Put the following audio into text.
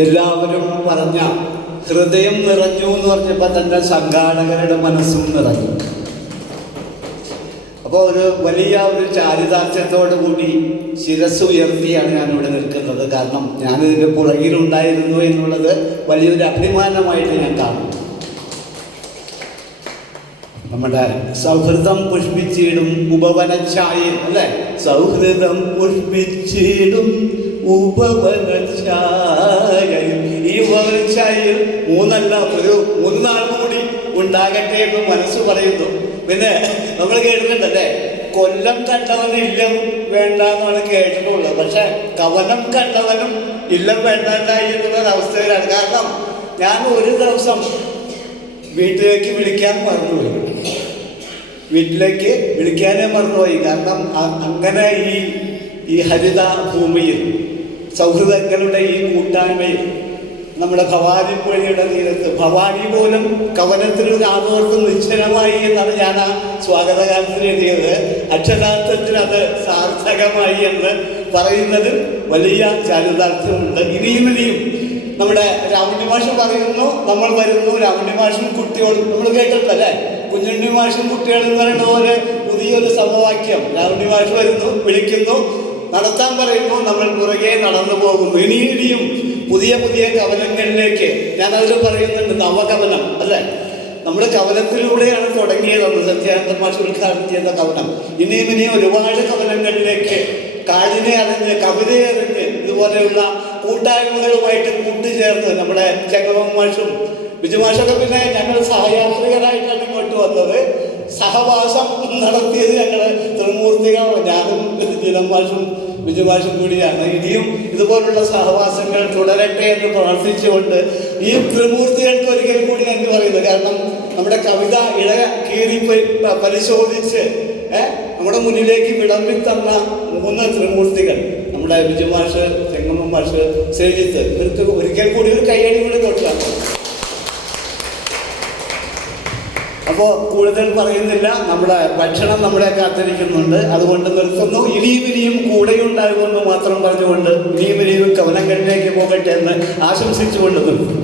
എല്ലാവരും പറഞ്ഞ ഹൃദയം നിറഞ്ഞു എന്ന് പറഞ്ഞപ്പോൾ തന്നെ സംഘാടകരുടെ മനസ്സും നിറഞ്ഞു. അപ്പോൾ ഒരു വലിയ ചാരിതാർത്ഥ്യത്തോടു കൂടി ശിരസ് ഉയർത്തിയാണ് ഞാനിവിടെ നിൽക്കുന്നത്. കാരണം ഞാനിതിൻ്റെ പുറകിലുണ്ടായിരുന്നു എന്നുള്ളത് വലിയൊരു അഭിമാനമായിട്ട് ഞാൻ കാണുന്നു. നമ്മുടെ സൗഹൃദം പുഷ്പിച്ചിടും ഉപവനഛായയിൽ അല്ലേ, സൗഹൃദം പുഷ്പിച്ചിടും ഉപവനഛായയിൽ. ഈ ഉപവനഛായയിൽ ഒരു 3 നാൾ കൂടി ഉണ്ടാകട്ടെ എന്ന് മനസ്സ് പറയുന്നു. പിന്നെ നമ്മൾ കേട്ടിട്ടുണ്ടല്ലേ, കൊല്ലം കണ്ടവന് ഇല്ലം വേണ്ട എന്നാണ് കേട്ടിട്ടുള്ളത്. പക്ഷെ കവനം കണ്ടവനും ഇല്ലം വേണ്ടാണ്ടായി എന്നുള്ളൊരവസ്ഥയിലാണ്. കാരണം ഞാൻ ഒരു ദിവസം വീട്ടിലേക്ക് വിളിക്കാനേ മറന്നുപോയി. കാരണം അങ്ങനെ ഈ ഹരിത ഭൂമിയിൽ സൗഹൃദങ്ങളുടെ ഈ കൂട്ടായ്മയിൽ നമ്മുടെ ഭവാനി പുഴയുടെ തീരത്ത് ഭവാനി പോലും കവനത്തിനൊരു ആദോർത്ത് നിശ്ചലമായി എന്നാണ് ഞാൻ ആ സ്വാഗതഗാനത്തിൽ എഴുതിയത്. അക്ഷരാർത്ഥത്തിൽ അത് സാർത്ഥകമായി എന്ന് പറയുന്നതിൽ വലിയ ചാരിതാർത്ഥ്യമുണ്ട്. ഇനിയും നമ്മുടെ രാമുണ്ണി മാഷ് പറയുന്നു, നമ്മൾ വരുന്നു, രാമുണ്ണി മാഷും കുട്ടികളും നമ്മൾ കേട്ടിട്ടല്ലേ, കുഞ്ഞുണ്ണി മാഷും കുട്ടികളും എന്ന് പറയുന്ന പോലെ പുതിയൊരു സമവാക്യം. രാമുണ്ണി മാഷ് വരുന്നു, വിളിക്കുന്നു, നടത്താൻ പറയുന്നു, നമ്മൾ പുറകെ നടന്നു പോകുന്നു. ഇനിയും പുതിയ കവനങ്ങളിലേക്ക് ഞാനതിൽ പറയുന്നുണ്ട്, നവകവനം അല്ലേ. നമ്മുടെ കവനത്തിലൂടെയാണ് തുടങ്ങിയതെന്ന് സത്യാനന്ദ മാഷ് ഉദ്ഘാടനം ചെയ്ത കവനം. ഇനിയും ഒരുപാട് കവനങ്ങളിലേക്ക് കാടിനെ അറിഞ്ഞ് കവിതയെ അറിഞ്ഞ് ഇതുപോലെയുള്ള കൂട്ടായ്മകളുമായിട്ട് കൂട്ടുചേർന്ന് നമ്മുടെ ചെങ്ങമം മാഷും ബിജു മാഷൊക്കെ പിന്നെ ഞങ്ങൾ സഹയാത്രികരായിട്ടാണ് ഇങ്ങോട്ട് വന്നത്. സഹവാസം നടത്തിയത് ഞങ്ങൾ ത്രിമൂർത്തികളാണ്, ഞാനും ജിനം മാഷും ബിജു മാഷും കൂടിയാണ്. ഇനിയും ഇതുപോലുള്ള സഹവാസങ്ങൾ തുടരട്ടെ എന്ന് പ്രാർത്ഥിച്ചുകൊണ്ട് ഈ ത്രിമൂർത്തികൾക്ക് ഒരിക്കൽ കൂടി ഞാൻ പറയുന്നത്. കാരണം നമ്മുടെ കവിത കീറി പരിശോധിച്ച് നമ്മുടെ മുന്നിലേക്ക് വിളമ്പി തന്ന 3 ത്രിമൂർത്തികൾ, നമ്മുടെ ബിജു മാഷ്, ചെങ്ങമ്മ മാഷ്, ശ്രീജിത്ത്, ഇവർക്ക് ഒരിക്കൽ കൂടി ഒരു കയ്യടി കൂടി കൊടുക്കാം. അപ്പോൾ കൂടുതൽ പറയുന്നില്ല, നമ്മുടെ ഭക്ഷണം നമ്മളെ കാത്തിരിക്കുന്നുണ്ട്. അതുകൊണ്ട് നിർത്തുന്നു. ഇനിയും കൂടെയുണ്ടാകുമെന്ന് മാത്രം പറഞ്ഞുകൊണ്ട് ഇനിയും കവനങ്ങളിലേക്ക് പോകട്ടെ എന്ന് ആശംസിച്ചുകൊണ്ട് നിർത്തുന്നു.